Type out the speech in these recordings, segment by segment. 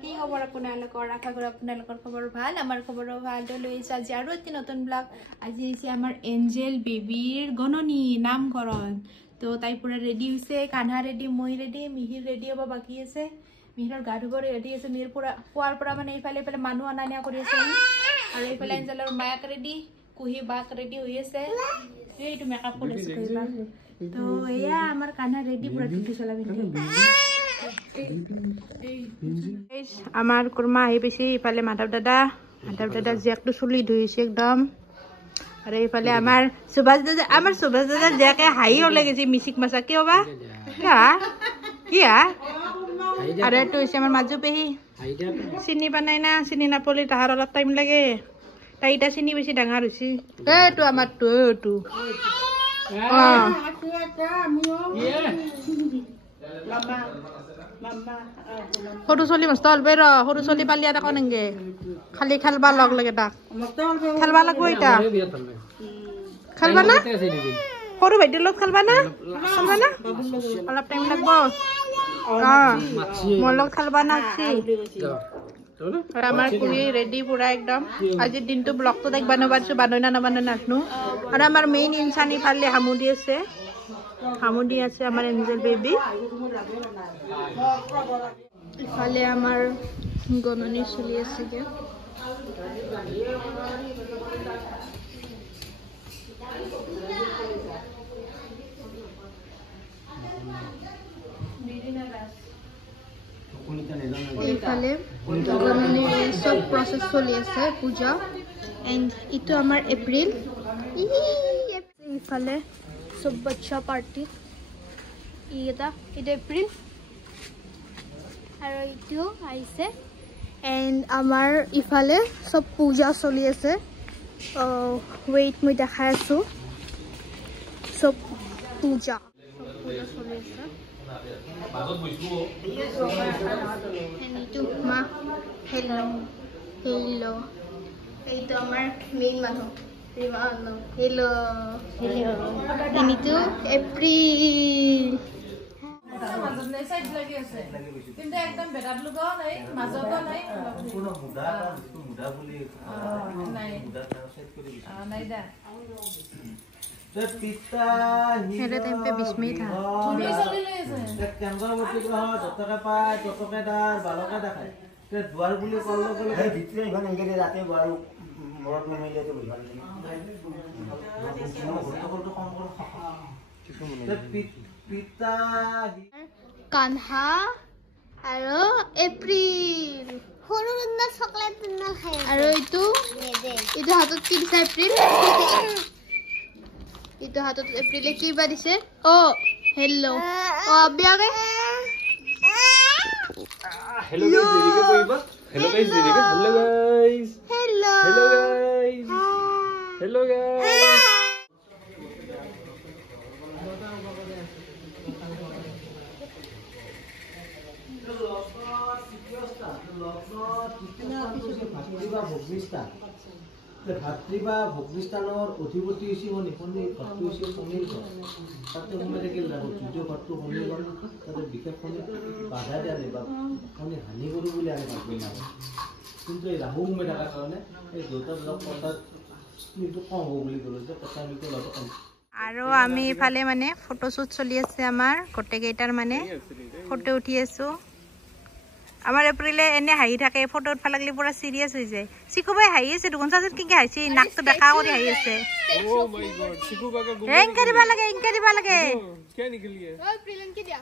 কি খবৰ আপোনালোকৰ আশা কৰো আপোনালোকৰ খবৰ ভাল আমাৰ খবৰো ভাল লৈ আজি আৰু এটি নতুন ব্লগ আজি হৈছে আমাৰ এঞ্জেল বেবিৰ গণনি নামকৰণ তো তাই পুৰা ৰেডি হৈছে কানহা ৰেডি মই ৰেডি মিহিৰ ৰেডি হ'ব বাকি আছে মিহিৰৰ গা ধুব ৰেডি আছে মিহিৰ পুৰা পোৱাৰ পৰা মানে এইফালে মানুহ অনা নিয়া কৰি আছে আৰু এইফালে এঞ্জেলৰ মায়াক ৰেডি কুহি বাক ৰেডি হৈ আছে এইটো মেকআপ কৰি আছে কইবা তো এয়া আমাৰ কানহা ৰেডি পুৰা টিটি চলা পিন্ধি আমাৰ কুৰমা আহি পেছি ইফালে মাধৱ দাদা জিয়াকটো চুলি ধুইছে একদম আৰু ইফালে আমাৰ সুভাষ দাদা জিয়াকে হাঁহি ওলাই গৈছে মিচিক মাছা কিয় বা কি আৰু এইটো হৈছে আমাৰ মাজু পেহী চিনি পানাই না চিনি নাপলি তাহাৰ অলপ টাইম লাগে তাই এতিয়া চিনি বেছি ডাঙৰ হৈছে এইটো আমাৰটো এইটো সৰু চলি মস্ত হলবে ৰ সৰু চলি পালি এটা কন এংগে খালি খেলবা লগ লাগে তাক খেলবা লাগব এটা খেলবা না সৰু ভাইটিৰ লগত খেলবা না অলপ টাইম লাগব মোৰ লগত খেলবা না আমাৰ কুলি ৰেডি পুৰা একদম আজিৰ দিনটো ব্লগটো দেখবা নবাৰছো বানৈ নাজানো আৰু আমাৰ মেইন ইনচান ইফালে হামুদি আছে আমাৰ এঞ্জেল বেবি ইফালে আমাৰ গণনি চলি আছে কে ইফালে গণনি সব প্ৰসেস চলি আছে পূজা এন্ড ইটো আমাৰ এপ্ৰিল ইফালে सब बच्चा पार्टी এটা এপ্রিল আর এইটো আইছে এন্ড আমার ইফালে সব পূজা চলি আছে ওয়েট মই দেখাই আছো সব পূজা চলি আছে এইটো মা হেল্লো এইটো আমার মেইন মানুহ Hello. Ini tuh April. Kanha আৰু এপ্ৰিল সৰু না চকলেট না খাই আৰু এইটো হাতত 30 এপ্ৰিল এইটো হাতত এপ্ৰিলে কি বা দিছে হেল্লো বিয়াগে हेलो गाइस देरीके कोइबा हेलो गाइस देरीके hello guys hello hello guys hello guys ভাতৃবা ভগ্নিস্থানৰ অধিপতি হৈছে নিপনি ঘৰটো হৈছে সমীৰ ঘৰ তাতে সোমাই থাকিল যদিও ঘৰটো সমীৰ ঘৰ তাতে বিশেষ খনি বাধা দিয়া নাই বা খনি হানি কৰো বুলি আমি ভাবি নাপাওঁ কিন্তু এই ৰাহু সোমাই থকাৰ কাৰণে এই দেউতাৰ লগ কথাত কিন্তু কম হ'ব বুলি ক'লো যে কথা আমি ল'ব কম আৰু আমি ইফালে মানে ফটোশ্বুট চলি আছে আমাৰ গোটেইকেইটাৰ মানে ফটো উঠি আছো আমার এপ্রিলে এনে হাঁহি থাকে ফটো উঠবা লাগলে পুরা সিরিয়াস হয়ে যায় চিকু ভাই হাঁহি আছে দুগুণ চাচোন কি হাঁহিছে নাকটো বেকা কৰি হাঁহি আছে ও মাই গড চিকু বাকা এংকা দিবা লাগে क्या निकल गया ओ प्रिलन की दिया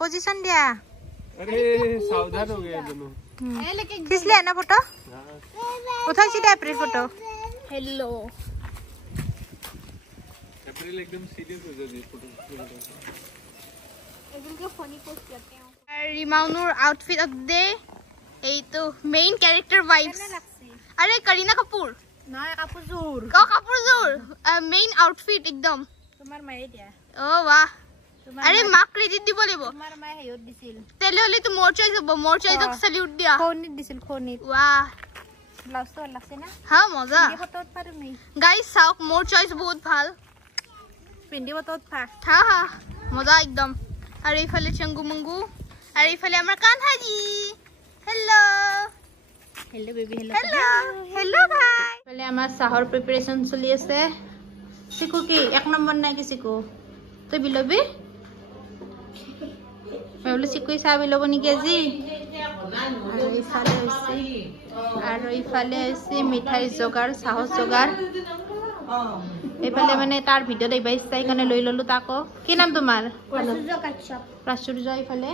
पोजीशन दिया अरे सावधान हो गए दोनों खींच लिया ना फोटो उठा सीधा एप्रिल फोटो हेलो अप्रैल एकदम सीरियस हो जाती है फोटो एप्रिल को फनी पोस्ट करते हैं রিমাউনুর আউটফিট অফ দে এইটো মেইন ক্যারেক্টার ভাইবস আরে করিনা কাপুর না কাপুরজুর কাপুরজুর মেইন আউটফিট একদম তোমার মায়ে দিয়া ও বাহ আরে মাক ক্রেডিট দিব লাগিব তোমার মায়ে হেয়ত দিছিল তেলে হলি তো মোর চয়েস হবো মোর চয়েসক স্যালিউট দিয়া কোনিত দিছিল কোনিত বাহ ব্লাউজ তো লাগছে না হ্যাঁ মজা পিন্দি ফটোত পারম নি গাইস সাউক মোর চয়েস বহুত ভাল পিন্দি ফটোত পা হ্যাঁ মজা একদম আর এইফালে চঙ্গু মঙ্গু আর এইফালে আমার কানহাজি hello hello baby hello hello hello भाई पहले हमार साहर प्रिपरेशन चली আছে सिकू की एक नंबर নাই কি सिकू তুই বিলবি मैं बोले सिकू सा বিলব নি কেজি আর ইফালে হইছে মিঠাই জগার সাহস জগার এফালে মানে তার ভিডিও দেখাইবা ইচ্ছা এখানে লই ললো তাকো কি নাম তোমার প্রাচুর্য ইফালে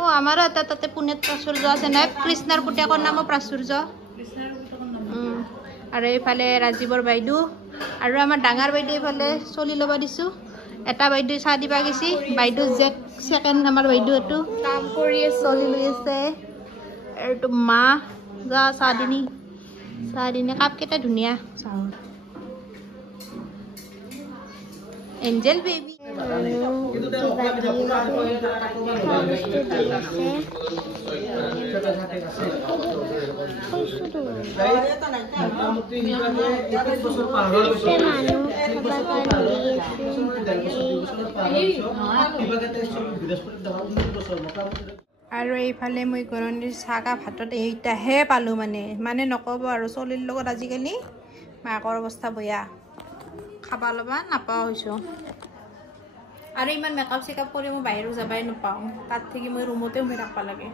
ও আমারও এটা তাতে পুনেত প্রাচুর্য আছে না কৃষ্ণার পুতেকৰ নামও প্ৰাচুৰ্য আৰু এইফালে ৰাজীৱৰ বাইদেউ আৰু আমাৰ ডাঙৰ বাইদেউ এইফালে চলি ল'ব দিছোঁ এটা বাইদেউ চাহ দিবা গেছি বাইদেউ জেক সেকেন্ড আমাৰ বাইদেউ এটো কাম কৰি চলি লৈ আছে আৰু মা যা চাহ দিনে কাপ কেইটা ধুনীয়া চাহ एंजल बेबी আৰু এইফালে মই গৰণীৰ চাহা ভাতত এইটাহে পালোঁ মানে নক'ব আৰু চলিৰ লগত আজিকালি মাকৰ অৱস্থা বেয়া খাবা ল'বা নাপাওঁ হৈছোঁ আৰু ইমান মেকআপ চেকআপ কৰি মই বাহিৰত যাবাই নাপাওঁ তাত থাকি মই ৰুমতে সোমাই থাকিব লাগে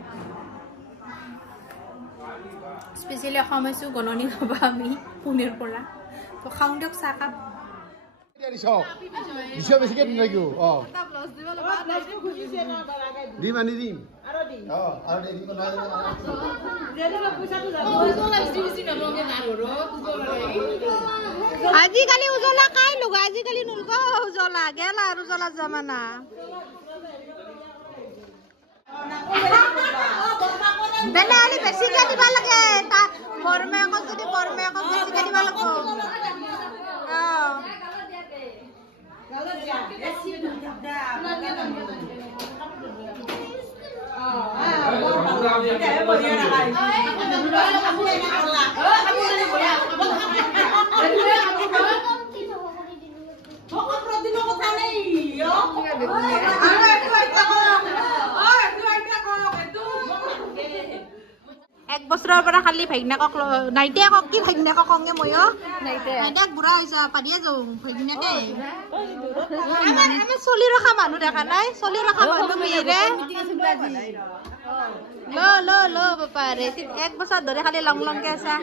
স্পেচিয়েলি অসম হৈছোঁ গণনি খাবা আমি পুনেৰ পৰা তো খাওঁ দিয়ক চাহকাপ আজিকালি উজলা কাই লগা আজিকালি নুলগা উজলা গেল আৰু উজলা জামানা বেলা আলি বেছিকে দিবা লাগে তা বৰমেকক যদি বৰমেকক বেছিকে দিবা লাগব এক বছৰৰ পৰা খালি ভাগনাকক নাইটিয়াকক কি ভাগনাকক কঙে ময়ো নাইটিয়াক বুঢ়া হৈছে পাৰিয়ে যাওঁ ভাগনাকে আমাৰ চলি ৰখা মানুহ দেখা নাই চলি ৰখা মানুহ বিৰে ল বাপাৰে এক বছৰ ধৰি খালি লং লংকে আছা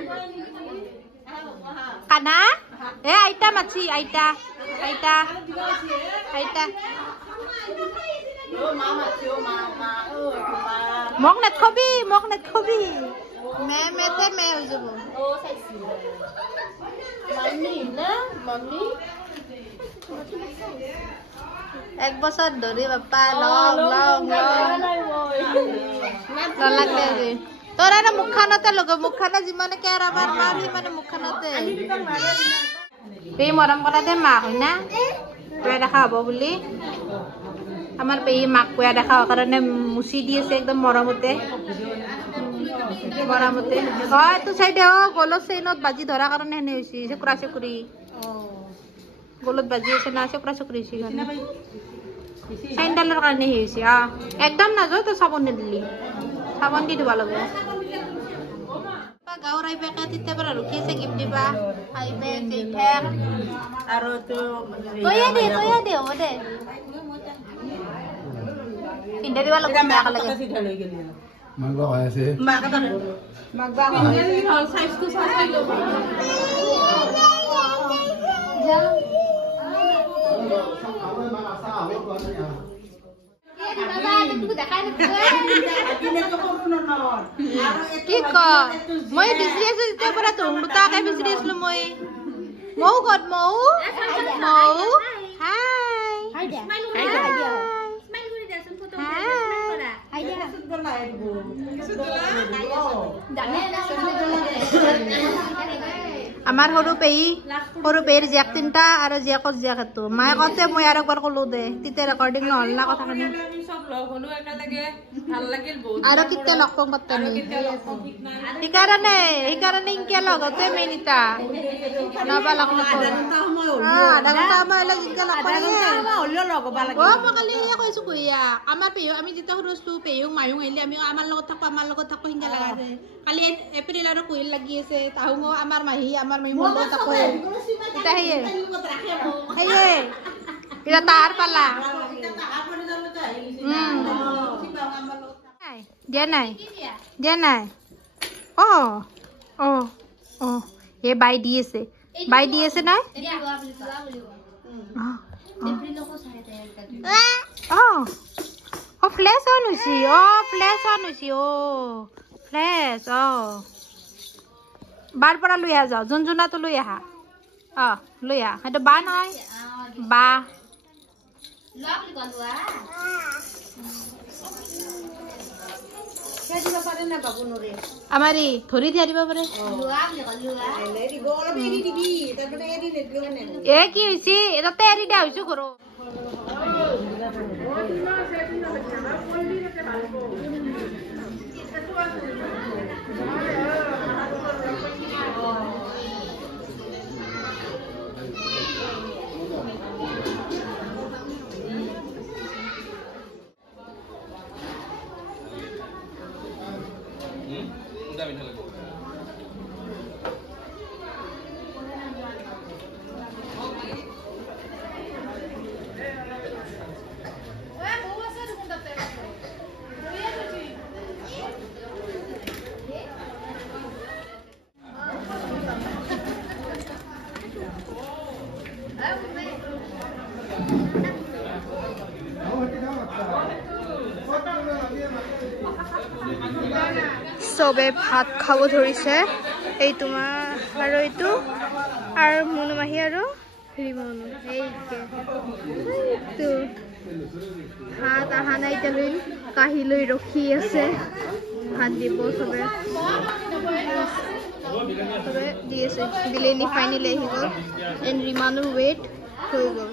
কানা এ আইতা মাছি আইতা আইতা আইতা মোক নেথবি মেতে মে হৈ যাব এক বছৰ ধৰি বাপা লং নালাগে যে তোৰ আৰু মুখখানতে লগ মুখখানে যিমানে কেয়াৰ আবাৰ মাৰ সিমানে মুখখানতে পেহী মৰম কৰাতে মাক হয় না বেয়া দেখা হ'ব বুলি আমাৰ পেহী মাক বেয়া দেখা হোৱাৰ কাৰণে মুচি দি আছে একদম মৰমতে হয় তো চাই দে গলত চেইনত বাজি ধৰাৰ কাৰণে সেনে হৈছে চেকুৰা চেকুৰি গলত বাজি আছে না চেকুৰা চেকুৰি হৈছে চেইনডালৰ কাৰণে হৈছে একদম নাযাওঁ তই চাবোন নিদিলি চাবোন দি দিব লাগিব গাঁৱৰ আহিবাকে তেতিয়া পৰা ৰখি আছে গিফ্ট দিবা আহিবে জেঠেক আৰু তৈয়া দে হ'ব দে পিন্ধা দিবা লাগিব বেয়া লাগে মাগবা হৈ আছে মাগবা হ'ল সাইজটো চাই লব কি ক মই বিচৰি আছো যেতিয়া পৰা তোৰ দুটাকে বিচৰি আছিলো মই মৌ কত মৌ হাই আমাৰ সৰু পেহী সৰু পেহীৰ জীয়েক তিনিটা আৰু জীয়েকৰ জীয়েক এটো মায়ে কওঁতে মই আৰু একবাৰ ক'লো দে তেতিয়া ৰেকৰ্ডিং নহ'ল না কথাখিনি আৰু কেতিয়া লগ পাম পাত্তানি সেইকাৰণে ইনকে লগতে মেইন ইটা নবা লগ নাপাওঁ আধা ঘণ্টা সময় হ'লে জিনকে লগ পালে মই কালি কৈছো কহিয়া আমাৰ পেহু আমি যেতিয়া সৰু আছিলো পেহু মায়ুং আহিলে আমি আমাৰ লগত থাকো সিনকে লগা আছে কালি এপ্ৰিল আৰু কুহিল লাগি আছে তাহুঙো আমাৰ মাহী মোৰ লগত থাকো এটা সেয়ে এটা তাৰ পালা দিয়া নাই অ এ বাই দি আছে নাই ফ্লেশ অন হৈছে ফ্লেশ বাৰ পৰা লৈ আহা যাওঁ জোনজোনাটো লৈ আহা লৈ আহা সেইটো বা নহয় বা আমাৰ ধৰি দিয়া দিব পাৰে এ কি হৈছে তাতে এৰি দিয়া হৈছো ঘৰত চবে ভাত খাব ধৰিছে এই তোমাৰ আৰু এইটো আৰু মুনুমাহী আৰু ৰিমনু এইটো ভাত অহা নাই এতিয়ালৈ কাঢ়ি লৈ ৰখি আছে ভাত দিব চবে দি আছে দিলেনি ফাইনেলি আহি গ'ল এণ্ড ৰিমানো ৱেইট হৈ গ'ল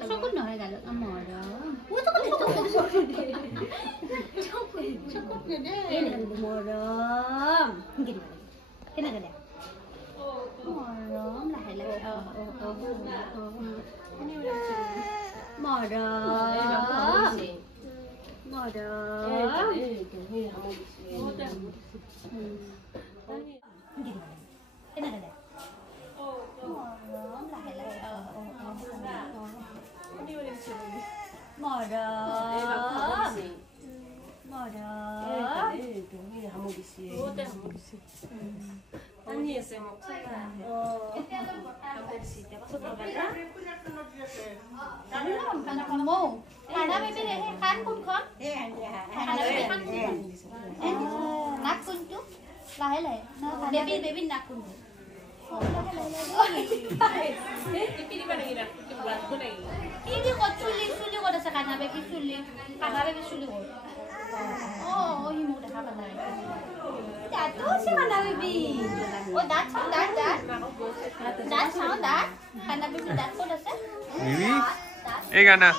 চকুত নহয় গালত এই গানা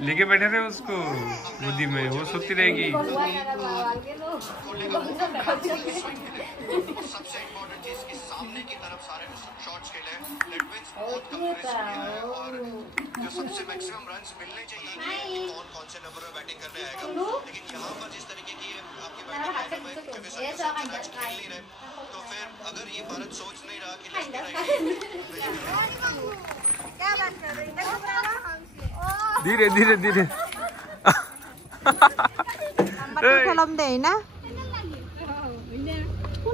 लेके बैठे थे उसको गोदी में वो सोती रहेगी सबसे इम्पोर्टेंट चीज कि सामने की तरफ सारे शॉट्स खेले लेटविंस बहुत कम क्रिस किया है और जो सबसे मैक्सिमम रन्स मिलने चाहिए कि कौन से नंबर में बैटिंग करने आएगा लेकिन यहाँ पर जिस तरीके की आपकी बैटिंग है क्योंकि सब मैच खेल नहीं रहे तो फिर अगर ये भारत सोच नहीं रहा कि क्या बात कर रही है धीरे धीरे धीरे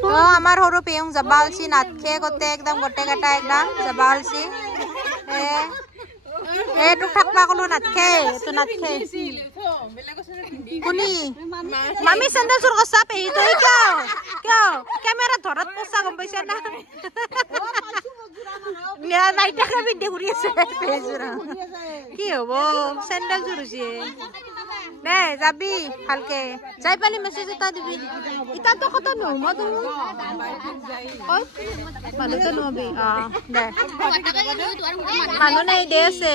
আমাৰ সৰু পেয়ং যাবালছি নাথকে গোটে একদম গোটে কেইটা একদম যাবালছি এইটো থাকবা কলো নাথকে তো নাথকে কোনি মামি চেন্দেল চুৰ কৰছা পেহি তই কিয় কেমেৰা ধৰত পছা গম পাইছা না নাইটাকে পিন্ধি ঘূৰি আছে পেহিযোৰা কি হ'ব চেন্দেল চুৰ হৈছে নে যাবি ভালকে যাই পালি মেছেজ এটা দিবি ইতাতো কত নহম তুমি মানুহটো নহবি দে মানুহ নাই দে আছে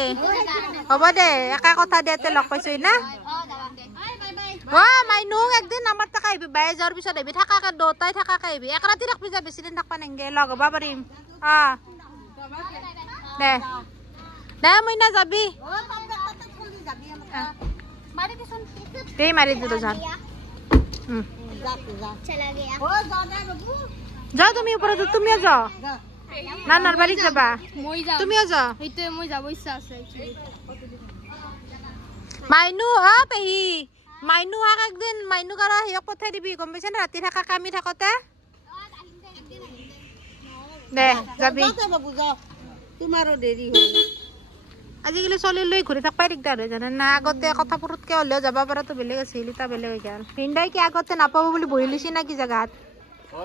হ'ব দে একা কথা দিয়াতে লগ পাইছো না মাইনুক একদিন আমাৰ তাক আহিবি 22,000 পিছত আহিবি থাকাকে দুটাই থাকাকে আহিবি এক ৰাতি ৰাখবি যা বেছি দিন থাকবা নেংগে লগ হবা পাৰিম দে দে মইনা যাবি এই মারি দিতো যান যাও তুমি উপরে তুমিও যাও না নরবারি যাবা তুমিও যাও এইটো মই যাব ইচ্ছা আছে মাইনু পেহি মাইনু একদিন মাইনু কারা হিয়ক পঠাই দিবি গম পাইছ না রাতি থাকা কামি থাকতে দে যাবি তোমারও দেরি হল আজিকালি চলি লৈ ঘূৰি থাকবাই দিগদাৰ হয় জানে না আগতে কথা পুৰুতকে হ'লেও যাব পৰাটো বেলেগ আছিল ইটা বেলেগ হৈ গ'ল ভিনদাই কি আগতে নাপাব বুলি বহি লৈছি না কি জাগাত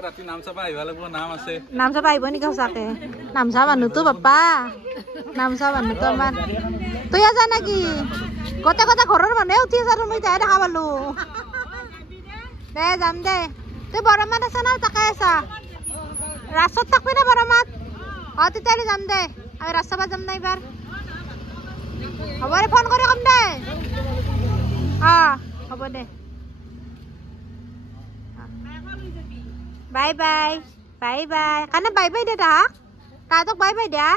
ৰাতি নাম চাবা আহিব লাগিব নাম আছে নাম চাবা আহিব নেকি সঁচাকে নাম চা মানুহটো বাপ্পা নাম চা মানুহটো আমাৰ তই যা নেকি গোটেই গোটেই ঘৰৰ মানুহে উঠি আছা তুমি তাই দেখা পালো দে যাম দে তই বৰমাত আছা না তাকে আছা ৰাস্তাত থাকবি না বৰমাত তেতিয়াহ'লে যাম দে আমি ৰাস্তা পৰা যাম না এইবাৰ হ'ব দে ফোন কৰি কম দে হ'ব দে বাই বাই বাই বাই কাৰণে বাই বাই দে তাহাঁতক বাই বাই দিয়া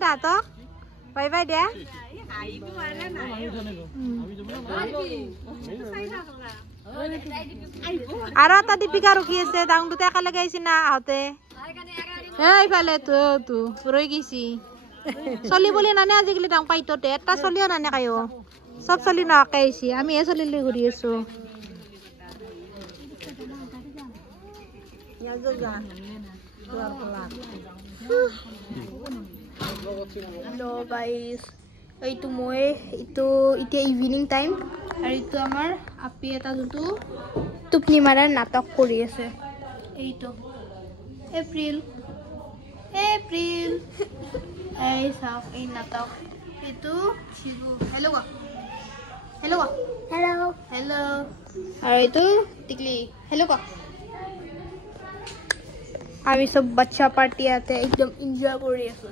তাহাঁতক বাই বাই দিয়া আৰু এটা দীপিকা ৰখি আছে তাহোন দুটা একেলগে আহিছে না আহোঁতে এইফালে তো ৰৈ গৈছি চলি বুলি নানে আজিকালি তাং পাইততে এটা চলিও নানে কায়ো চব চলি নহাকে আহিছে আমিহে চলি লৈ ঘূৰি আছো Hello guys, এইটো মই এইটো এতিয়া ইভিনিং টাইম আৰু এইটো আমাৰ আপি এটা যোনটো টোপনি মাৰাৰ নাটক কৰি আছে এইটো এপ্ৰিল এই চাওক এই নাটক এইটো চিগু হেল্ল' আৰু এইটো টিকলি হেল্ল' আমি সব বাচ্চা পাৰ্টি ইয়াতে একদম এনজয় কৰি আছো